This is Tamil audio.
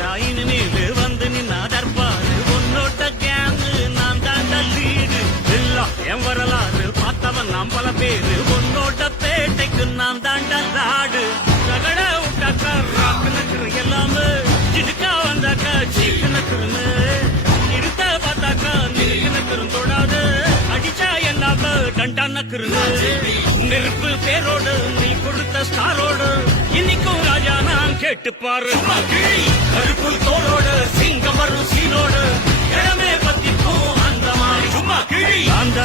தாண்டா இனிமேல் வந்து நின்னா தற்பாரு உன்னோட்ட கேங்கு நான் தாண்டா லீடு எல்லாம் என் வரலாறு பார்த்தவன் நாம் பல பேரு உன்னோட்ட பேட்டைக்கு நான் தாண்டா நாடு தகட விட்டாக்கா ராக்கு நக்குரு எல்லாமே சிடுக்கா வந்தாக்கா சீக்கு நக்குருன்னு இருத்த பார்த்தாக்கா நிறுக்கு நக்குரும் தொடாது அடிச்சா எல்லாம் டண்டா நக்குருன்னு நெருப்பு பேரோடு நீ கொடுத்த ஸ்டாரோடு இன்னைக்கும் ராஜா நான் கேட்டு பாரு கருப்பு தோளோடு சிங்கம் வரும் சீனோடு இடமே பத்தி போ அந்த மாதிரி சும்மா கிழி அந்த